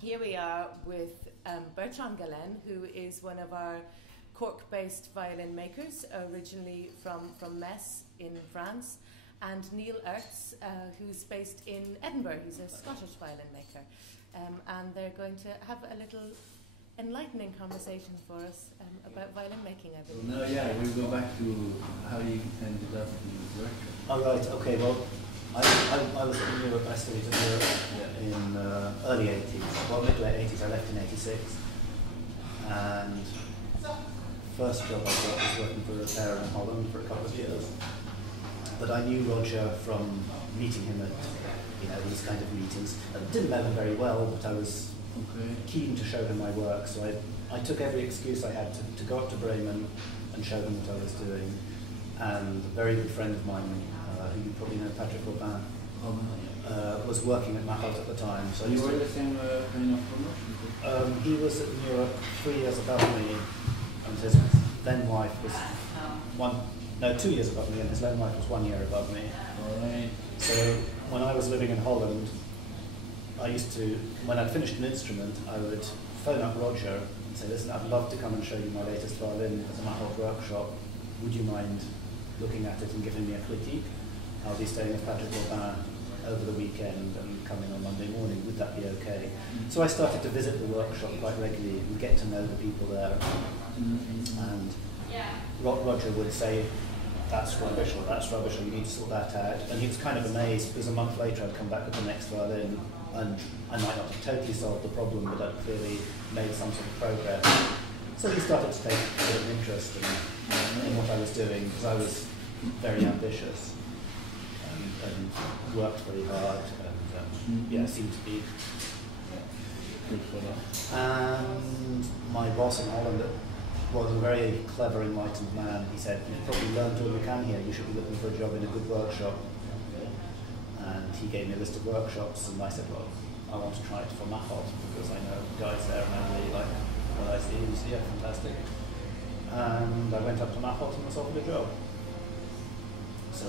here we are with Bertrand Galen, who is one of our Cork-based violin makers, originally from Metz in France, and Neil Ertz, who's based in Edinburgh. He's a Scottish violin maker. And they're going to have a little enlightening conversation for us about violin making, I believe. Well, no, yeah, we'll go back to how you ended up in the workshop. Oh, right, okay, well, I was in Europe, I studied in Europe in early 80s, well, mid late 80s, I left in 86. And first job I got was working for a repairer in Holland for a couple of years. But I knew Roger from meeting him at these kind of meetings. I didn't know him very well, but I was keen to show him my work, so I took every excuse I had to go up to Bremen and show him what I was doing. And a very good friend of mine, who you probably know, Patrick Aubin, was working at Mahout at the time. So you were the same kind of promotion? He was in Europe 3 years above me, and his then wife was 2 years above me, and his then wife was 1 year above me. Alright. So when I was living in Holland, I used to, when I'd finished an instrument, I would phone up Roger and say, listen, I'd love to come and show you my latest violin at the Mahout workshop. Would you mind looking at it and giving me a critique? I'll be staying with Patrick Aubin over the weekend and coming on Monday morning. Would that be okay? So I started to visit the workshop quite regularly and get to know the people there. And Roger would say, that's rubbish, or that's rubbish, or you need to sort that out. And he was kind of amazed, because a month later I'd come back with the next violin, and I might not have totally solved the problem, but I'd clearly made some sort of progress. So he started to take a bit of interest in what I was doing, because I was very ambitious and worked very hard, and seemed to be. And my boss in Holland was a very clever, enlightened man. He said, you've probably learned all you can here, you should be looking for a job in a good workshop. And he gave me a list of workshops, and I said, well, I want to try it for Mahout, because I know guys there and I really like what I see. And he said, yeah, fantastic. And I went up to Mahout and was offered a job. So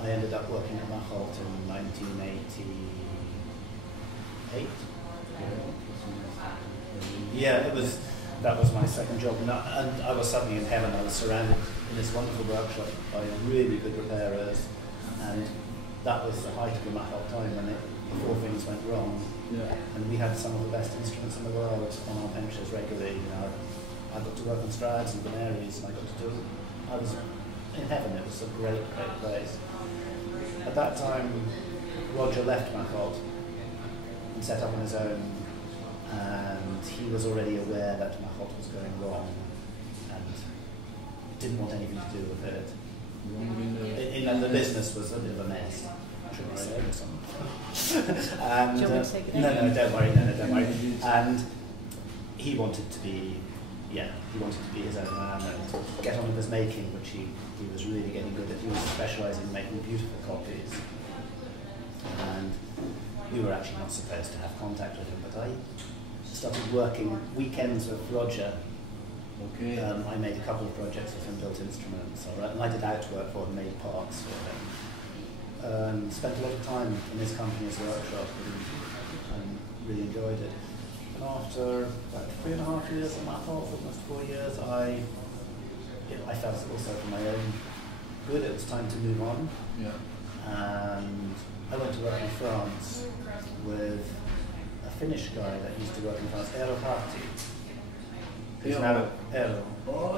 I ended up working at Mahout in 1988. Yeah, that was my second job, and I was suddenly in heaven. I was surrounded in this wonderful workshop by really good repairers, and that was the height of the Mahout time before things went wrong. Yeah. And we had some of the best instruments in the world on our benches regularly. I got to work on Strads and Veneries, and I was in heaven. It was a great, great place. At that time, Roger left Mahout and set up on his own, and he was already aware that Mahout was going wrong and didn't want anything to do with it. And the business was a bit of a mess. Should we say or something? And, do you want me to take it no, don't worry. No, don't worry. And he wanted to be, he wanted to be his own man and get on with his making, which he was really getting good at. He was specialising in making beautiful copies. And we were actually not supposed to have contact with him, but I started working weekends with Roger. Okay. I made a couple of projects with him, built instruments, and I did outwork for him, made parts for him. Spent a lot of time in his company's workshop and really enjoyed it. And after about 3.5 years in Mahout, almost 4 years, I felt also for my own good, it was time to move on. Yeah. And I went to work in France with a Finnish guy that used to work in France, Ertz. He's now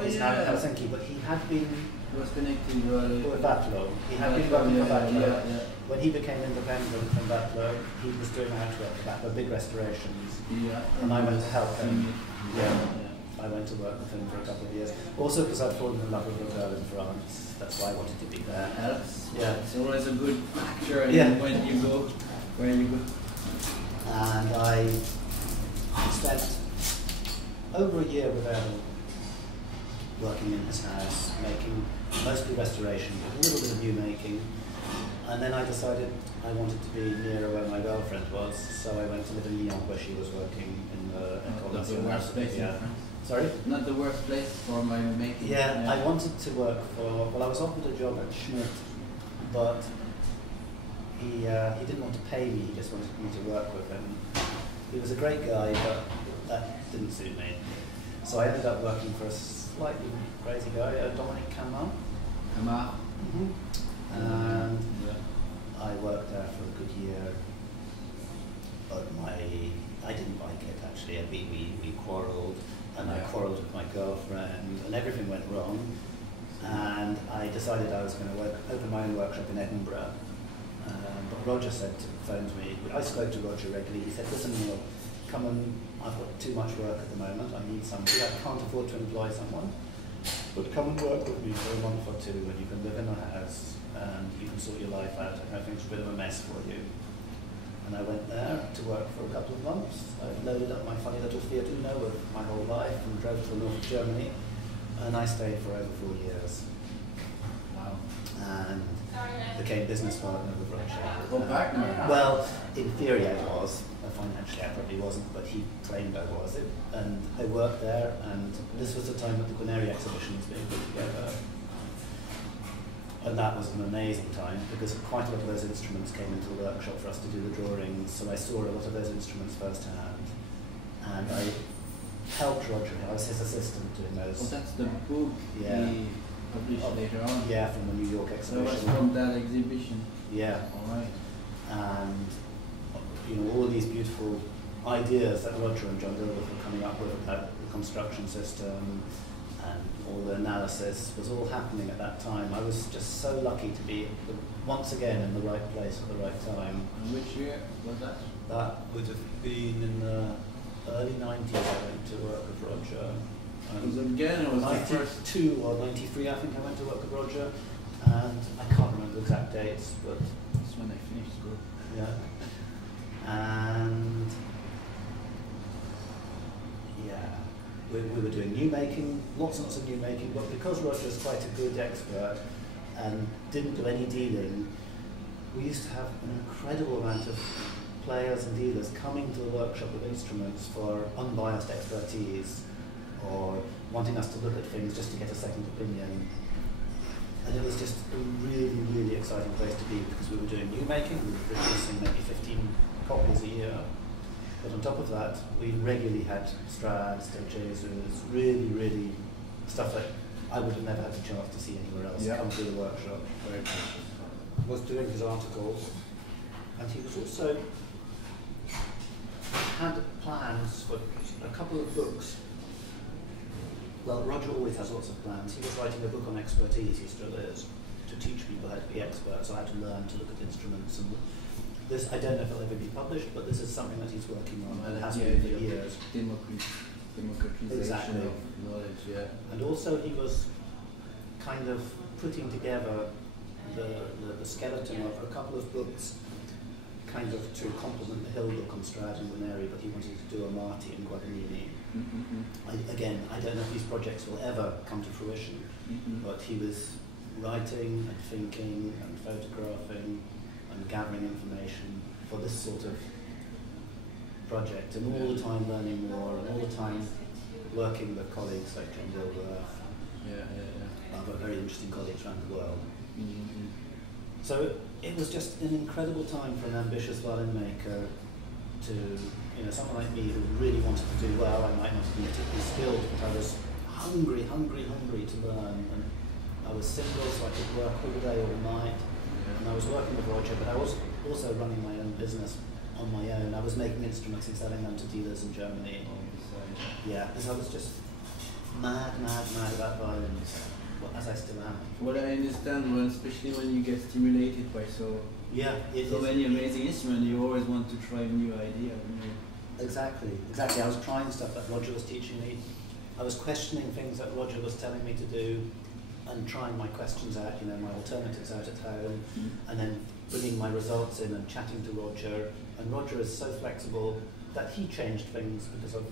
he's now in Helsinki, but he had been with Vatlo. He had been working for Vatlo. When he became independent from Vatlo, he was doing outwork for Vatlo, big restorations. And I went to help him. I went to work with him for a couple of years. Also because I'd fallen in love with a girl in France. That's why I wanted to be there. It's always a good factor when you go where you go. And I spent over a year with Galen, working in his house, making mostly restoration, but a little bit of new making. And then I decided I wanted to be nearer where my girlfriend was, so I went to live in Lyon, where she was working in the Not the worst place. Sorry? Not the worst place for my making. I wanted to work for, I was offered a job at Schmidt, but he didn't want to pay me, he just wanted me to work with him. he was a great guy, but that didn't suit me. So I ended up working for a slightly crazy guy, Dominic Camar. And I worked there for a good year, but I didn't like it actually. We quarrelled, and I quarrelled with my girlfriend, and everything went wrong. And I decided I was going to open my own workshop in Edinburgh. But Roger phoned me. I spoke to Roger regularly. He said, "Listen, Neil, come and I've got too much work at the moment. I need somebody. I can't afford to employ someone. But come and work with me for a month or two, and you can live in a house and you can sort your life out. And everything's a bit of a mess for you." And I went there to work for a couple of months. I loaded up my funny little Fiat Uno with my whole life and drove to the north of Germany. And I stayed for over 4 years. Wow. And became business partner with Roger. Partner? Well, in theory I was. Financially I probably wasn't, but he claimed I was. And I worked there, and this was the time that the Guarneri exhibition was being put together. And that was an amazing time, because quite a lot of those instruments came into the workshop for us to do the drawings, so I saw a lot of those instruments firsthand. And I helped Roger, I was his assistant doing those. Well, that's the book he published later on. Yeah, from the New York exhibition. So it was from that exhibition? Yeah. Alright. And all these beautiful ideas that Roger and John Dilworth were coming up with about the construction system and all the analysis was all happening at that time. I was just so lucky to be once again in the right place at the right time. And which year was that? That would have been in the early 90s, I went to work with Roger. Was it Galen or was it 92 or 93, I think I went to work with Roger. And I can't remember the exact dates, but that's when I finished school. Yeah. And yeah, we were doing new making, lots and lots of new making, but because Roger's quite a good expert and didn't do any dealing, we used to have an incredible amount of players and dealers coming to the workshop with instruments for unbiased expertise or wanting us to look at things just to get a second opinion. And it was just a really, really exciting place to be, because we were doing new making, we were producing maybe 15 copies a year. But on top of that, we regularly had Strads, Dejesus, really, really stuff that I would have never had the chance to see anywhere else come through the workshop. Very cool. Was doing his articles, and he was also had plans for a couple of books. Well, Roger always has lots of plans. He was writing a book on expertise, he still is, to teach people how to be experts, how to learn to look at instruments. And this, I don't know if it'll ever be published, but this is something that he's working on and has been for years. Democratization of knowledge, yeah. And also he was kind of putting together the skeleton of a couple of books kind of to complement the Hill book on Strad and Guarneri, but he wanted to do a Marti and Guadagnini. Again, I don't know if these projects will ever come to fruition, but he was writing and thinking and photographing and gathering information for this sort of project, and all the time learning more, and all the time working with colleagues like John Dilworth, other very interesting colleagues around the world. So it was just an incredible time for an ambitious violin maker to, someone like me who really wanted to do well. I might not be particularly skilled, but I was hungry to learn. And I was single, so I could work all day, all night. And I was working with Roger, but I was also running my own business on my own. I was making instruments and selling them to dealers in Germany. Yeah, because I was just mad about violins, as I still am. What I understand, especially when you get stimulated by so many amazing instruments, you always want to try new ideas. Exactly. I was trying stuff that Roger was teaching me. I was questioning things that Roger was telling me to do, and trying my questions out, my alternatives out at home, and then bringing my results in and chatting to Roger. And Roger is so flexible that he changed things because of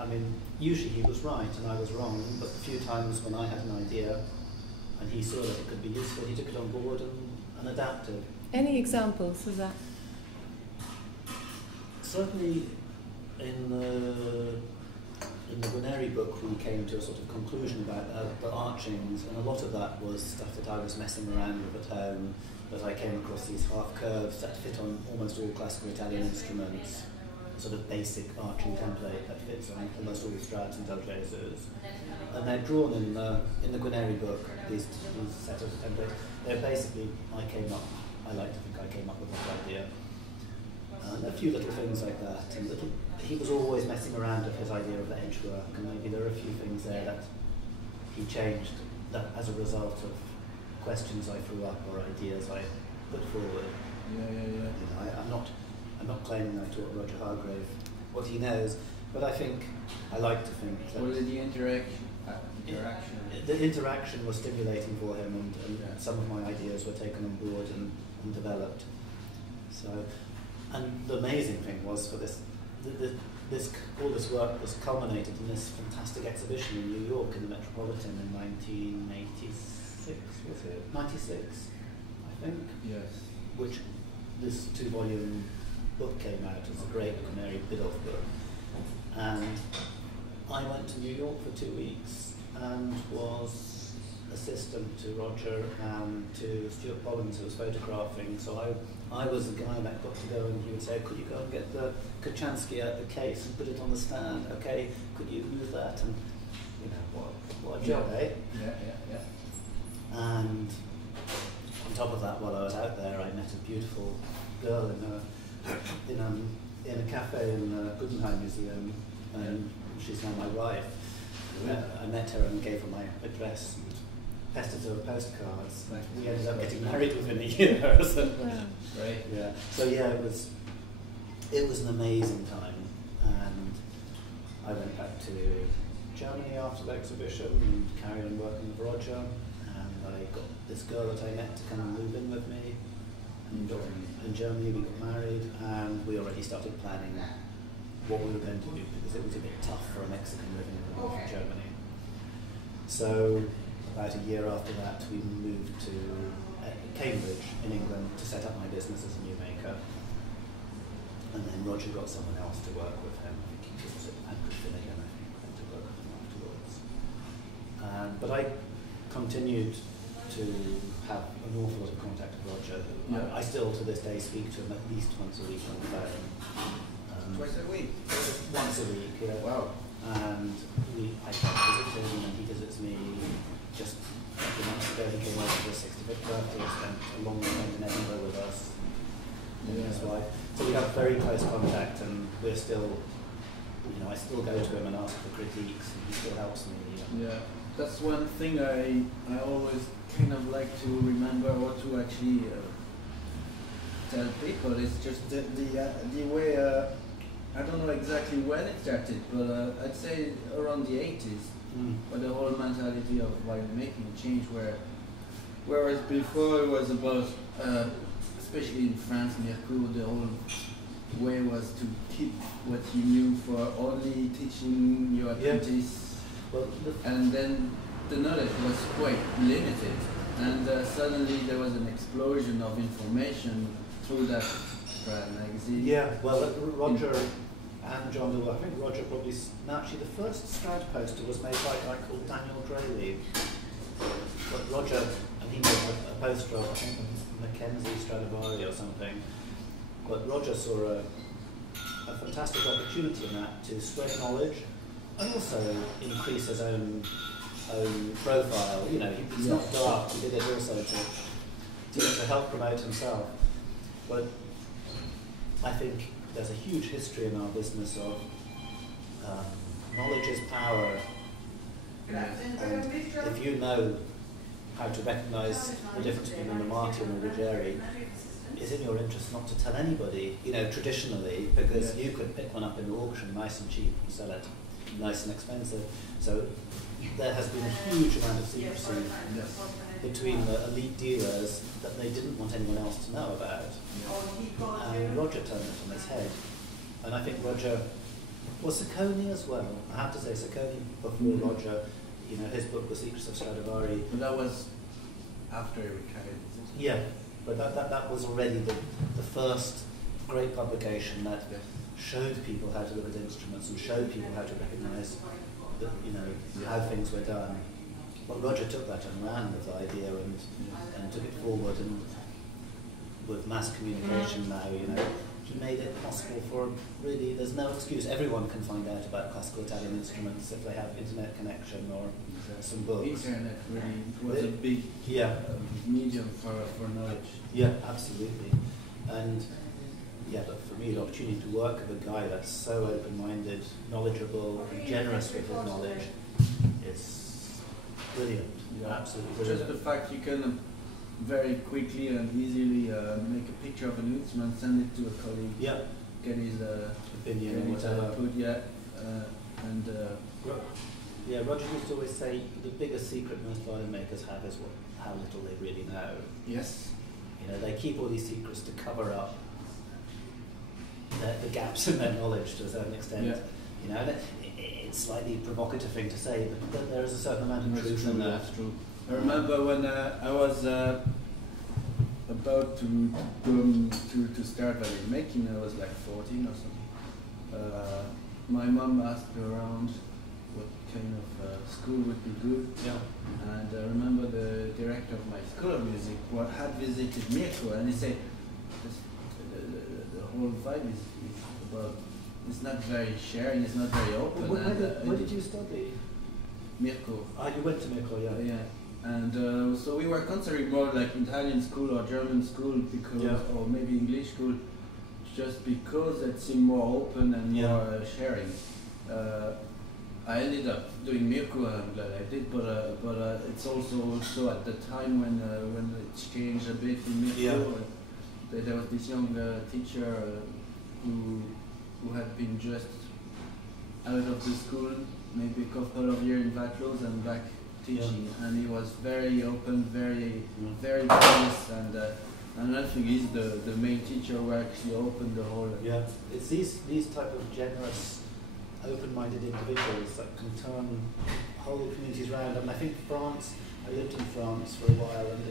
I mean, usually he was right and I was wrong, but a few times when I had an idea and he saw that it could be useful, he took it on board and adapted. Any examples of that? Certainly in the Guarneri book we came to a sort of conclusion about the archings, and a lot of that was stuff that I was messing around with at home. but I came across these half curves that fit on almost all classical Italian instruments, sort of basic arching template that fits on almost all strats and dolcesos. And they're drawn in the Guarneri book, these set of templates. They're basically, I like to think I came up with that idea. And a few little things like that. And he was always messing around with his idea of the edge work, and maybe there are a few things there that he changed that as a result of questions I threw up or ideas I put forward. Yeah. I'm not claiming I taught Roger Hargrave what he knows, but I like to think that the interaction was stimulating for him, and some of my ideas were taken on board and developed. So, and the amazing thing was for all this work was culminated in this fantastic exhibition in New York in the Metropolitan in 1986, was it? 96, I think. Yes. Which this 2-volume book came out as a great Canary Biddulph book. And I went to New York for 2 weeks and was assistant to Roger and to Stuart Pollins, who was photographing. So I was the guy that got to go, and he would say, could you go and get the Kachansky out the case and put it on the stand? Okay, could you move that? And what a job, eh? Yeah. And on top of that, while I was out there, I met a beautiful girl in a cafe in the Guggenheim Museum, and she's now my wife. I met her and gave her my address, pestered her with postcards. We ended up getting married within a year. So, Great. Yeah. So it was an amazing time, and I went back to Germany after the exhibition and carried on working with Roger, and I got this girl that I met to come and move in with me. And in Germany we got married, and we already started planning what we were going to do, because it was a bit tough for a Mexican living in the north of Germany. So about a year after that, we moved to Cambridge in England to set up my business as a new maker. And then Roger got someone else to work with him. I think he was Andrew Finnegan, I think, went to work with him afterwards. But I continued to have an awful lot of contact with Roger. I still, to this day, speak to him at least once a week on the phone. Twice a week? Once a week, yeah. Wow. And I visit him, and he visits me. Just a few months ago, he came over for his 65th birthday, spent a long weekend in Edinburgh with us, and his wife. So we have very close contact, and we're still, I still go to him and ask for critiques, and he still helps me. Yeah, that's one thing I always kind of like to remember, or to actually tell people. It's just the way. I don't know exactly when it started, but I'd say around the 80s, where the whole mentality of violin making changed, whereas before it was about, especially in France, Mercourt, the whole way was to keep what you knew for only teaching your apprentice, and then the knowledge was quite limited, and suddenly there was an explosion of information through that magazine. Yeah, well, Roger and John Dewar, I think Roger probably, actually the first Strad poster was made by a guy called Daniel Draley. But Roger, and he made a poster of, I think, Mackenzie Stradivari or something. But Roger saw a fantastic opportunity in that to spread knowledge and also increase his own profile. He's not daft, he did it also to help promote himself. But I think there's a huge history in our business of knowledge is power. And if you know how to recognize the difference between a Marti and a Ruggieri, it's in your interest not to tell anybody, traditionally, because you could pick one up in the auction nice and cheap and sell it nice and expensive. So there has been a huge amount of secrecy between the elite dealers that they didn't want anyone else to know about. And Roger turned it on his head. And I think Roger was Sacconi as well. I have to say Sacconi before Roger, his book The Secrets of Stradivari. But that was after he retired. Yeah, but that was already the first great publication that showed people how to look at instruments and showed people how to recognize how things were done. But Roger took that and ran with the idea and took it forward, and with mass communication now, you know, he made it possible for really, there's no excuse. Everyone can find out about classical Italian instruments if they have internet connection or some books. Internet really was a big medium for knowledge. Yeah, absolutely. And yeah, but for me, the opportunity to work with a guy that's so open-minded, knowledgeable, and generous with his knowledge is brilliant. Yeah, absolutely brilliant. Just the fact you can very quickly and easily make a picture of an instrument, send it to a colleague, get his opinion or whatever. Roger used to always say the biggest secret most violin makers have is how little they really know. Yes. You know, they keep all these secrets to cover up the gaps in their knowledge to a certain extent. Yeah. You know, it's a slightly provocative thing to say, but there is a certain amount of truth in that. That's true. I remember when I was about to start violinmaking, I was like 14 or something. My mom asked around what kind of school would be good. Yeah. And I remember the director of my school of music had visited Mirko, and he said, the whole vibe is about, it's not very sharing, it's not very open. Where did you study? Mirko. You went to Mirko, yeah. And so we were considering more like Italian school or German school because, or maybe English school, just because it seemed more open and more sharing. I ended up doing Mirko, and I'm glad I did, but it's also at the time when it changed a bit in Mirko. There was this young teacher who had been just out of the school, maybe a couple of years in Vaclaus and back teaching, and he was very open, very nice, and I think he's the main teacher who actually opened the whole. Yeah, it's these type of generous, open-minded individuals that can turn whole communities around. And I think France, I lived in France for a while, and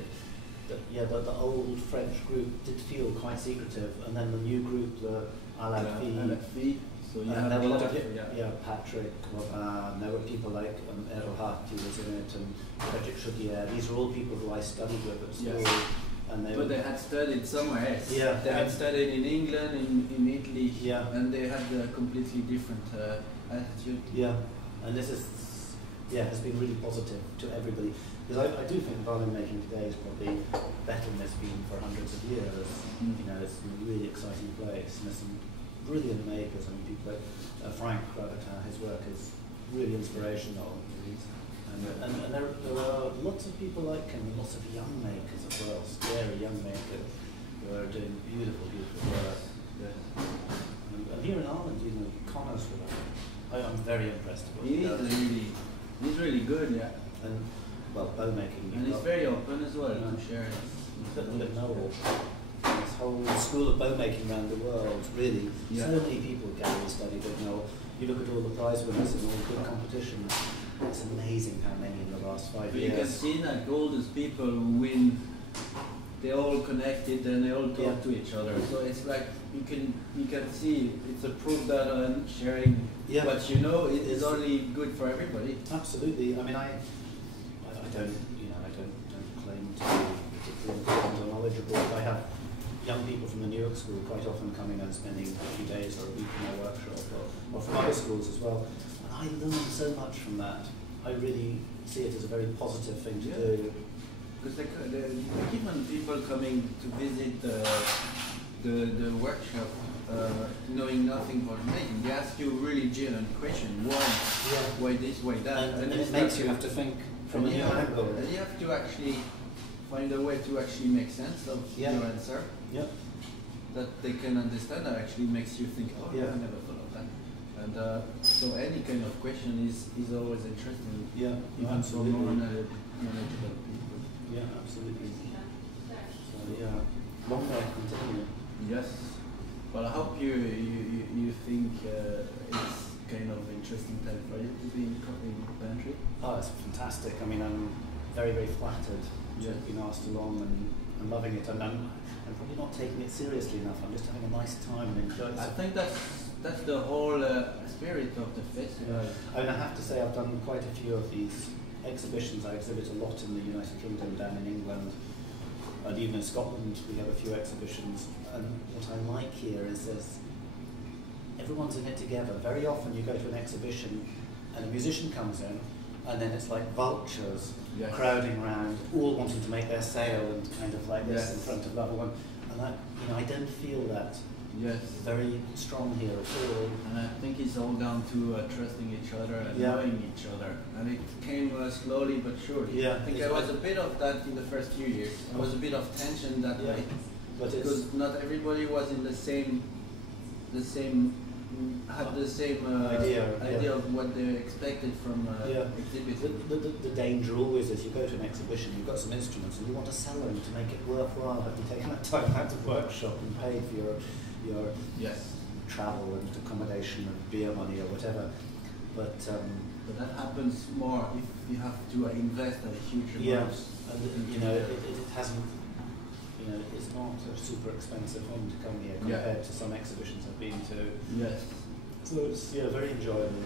the old French group did feel quite secretive, and then the new group, the Alad-Fi. So there were a lot of Patrick, there were people like Ertz who was in it, and Patrick Chaudière. These are all people who I studied with at school. Yes. And they had studied somewhere else. Yeah, they had studied in England, in Italy, and they had a completely different attitude. Yeah, and this is has been really positive to everybody. Because I do think violin making today is probably better than it's been for hundreds of years. You know, it's a really exciting place, and there's some brilliant makers. I mean, people like Frank Bertrand, his work is really inspirational. And there are lots of people like him, and lots of young makers as well, scary young makers who are doing beautiful, beautiful work. And here in Ireland, you know, Connor's with him. I'm very impressed with him. He's really good, yeah. And well, bow making. And he's very open as well to share. With Noel. This whole school of bow making around the world, really. So many people get to study with Noel. You look at all the prize winners in all good competitions. It's amazing how many in the last 5 years. You can see that all these people who win, they're all connected and they all talk to each other. So it's like you can see it's a proof that sharing what you know is only good for everybody. Absolutely. I mean, I don't claim to be particularly important or knowledgeable. I have young people from the New York school quite often coming and spending a few days or a week in my workshop, or from other schools as well. I learned so much from that. I really see it as a very positive thing to do. Because even people coming to visit the workshop, knowing nothing about making, they ask you really genuine questions. Why this, why that? And it makes you have to think from a new angle. And you have to actually find a way to actually make sense of your answer. That they can understand. That actually makes you think, I never thought of that. And so any kind of question is always interesting. Even for more knowledgeable people. Yeah, absolutely. So long way to continue. Yes. Well, I hope you think it's kind of interesting time for you to be in Coventry. Oh, it's fantastic. I mean, I'm very, very flattered to have been asked along, and I'm loving it. And I'm probably not taking it seriously enough. I'm just having a nice time and enjoying it. I think that's the whole spirit of the festival. I mean, I have to say I've done quite a few of these exhibitions. I exhibit a lot in the United Kingdom, down in England. and even in Scotland we have a few exhibitions, and what I like here is everyone's in it together. Very often you go to an exhibition and a musician comes in, and then it's like vultures crowding around, all wanting to make their sale and kind of like this in front of the other one. And I don't feel that very strong here at all. And I think it's all down to trusting each other and knowing each other. And it came slowly but surely. I think there was a bit of that in the first few years. There was a bit of tension that way, because not everybody was in the same had the same idea of what they expected from exhibitors. The danger always is you go to an exhibition, you've got some instruments and you want to sell them to make it worthwhile. Have you taken that time out of workshop and paid for your travel and accommodation and beer money or whatever? But that happens more if you have to invest at a huge amount. And it hasn't. It's not a super expensive thing to come here compared to some exhibitions I've been to. Yes. So it's very enjoyable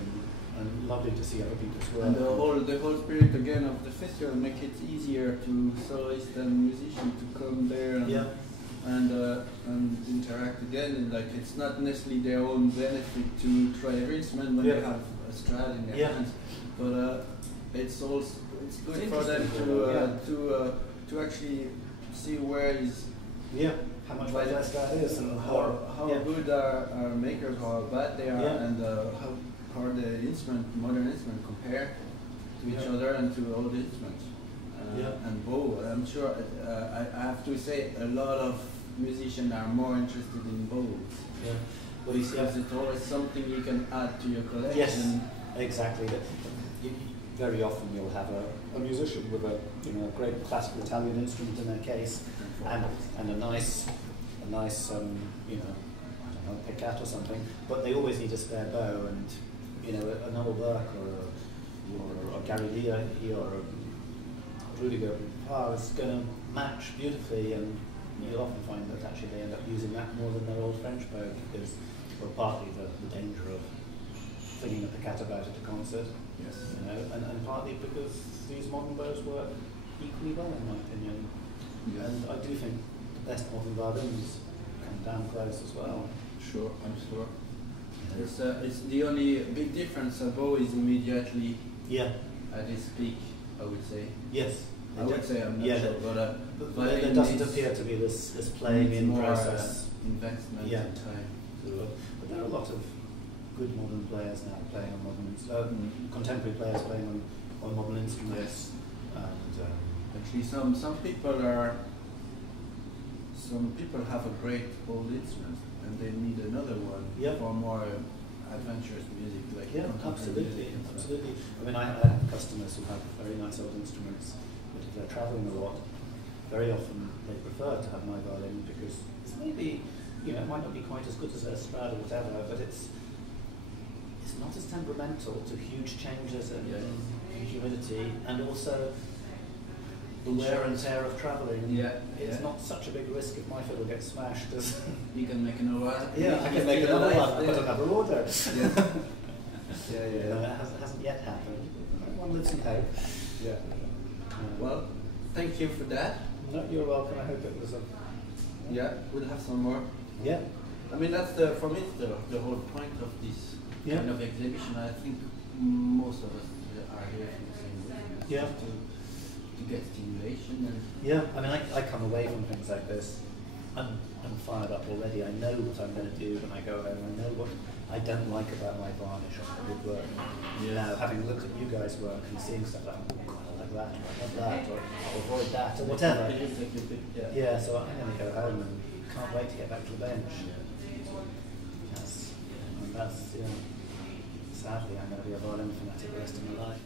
and lovely to see other people's work. And the whole spirit again of the festival make it easier to soloists and musicians to come there and interact again. And like it's not necessarily their own benefit to try every instrument when they have a Strad in their hands, but it's good for them to actually see where is how much better that is, and how good our makers, how bad they are, and how the modern instrument compare to each other and to all the instruments. And bow, I'm sure I have to say a lot of musicians are more interested in bow. Well, because it's always something you can add to your collection. Yes, exactly. Very often you'll have a musician with a great classical Italian instrument in their case, and a nice I don't know, picat or something, but they always need a spare bow, and another work or a Gary Lee or a Rudiger is going to match beautifully, and you'll often find that actually they end up using that more than their old French bow, because partly the danger of flinging a picat about at a concert. And partly because these modern bows work equally well, in my opinion. And I do think the best modern violins come down close as well. Sure, I'm sure. It's the only big difference. A bow is immediately at its peak, I would say. Yes. I would say, I'm not sure, but there doesn't appear to be this playing in process. Investment and time. But there are a lot of good modern players now playing on modern contemporary players playing on modern instruments. And actually, some people have a great old instrument and they need another one for more adventurous music, like absolutely. I mean, I have customers who have very nice old instruments, but if they're travelling a lot, very often they prefer to have my violin because it's maybe it might not be quite as good as their Strad or whatever, but it's not as temperamental to huge changes in humidity, and also the wear and tear of travelling. It's not such a big risk if my fiddle gets smashed as you can make another one. I can make another one, put another order. It hasn't yet happened. One lives in hope. Well, thank you for that. No, you're welcome. I hope it was we'll have some more. I mean, that's for me it's the whole point of this kind of exhibition. I think most of us are here for the same reason. To get stimulation and I mean, I come away from things like this. I'm fired up already. I know what I'm going to do when I go home. I know what I don't like about my varnish or my woodwork. Now, having looked at you guys' work and seeing stuff like, I like that, or I love that, or I'll avoid that, or whatever. So I'm going to go home and can't wait to get back to the bench. That's sadly, I'm going to be a violin fanatic the rest of my life.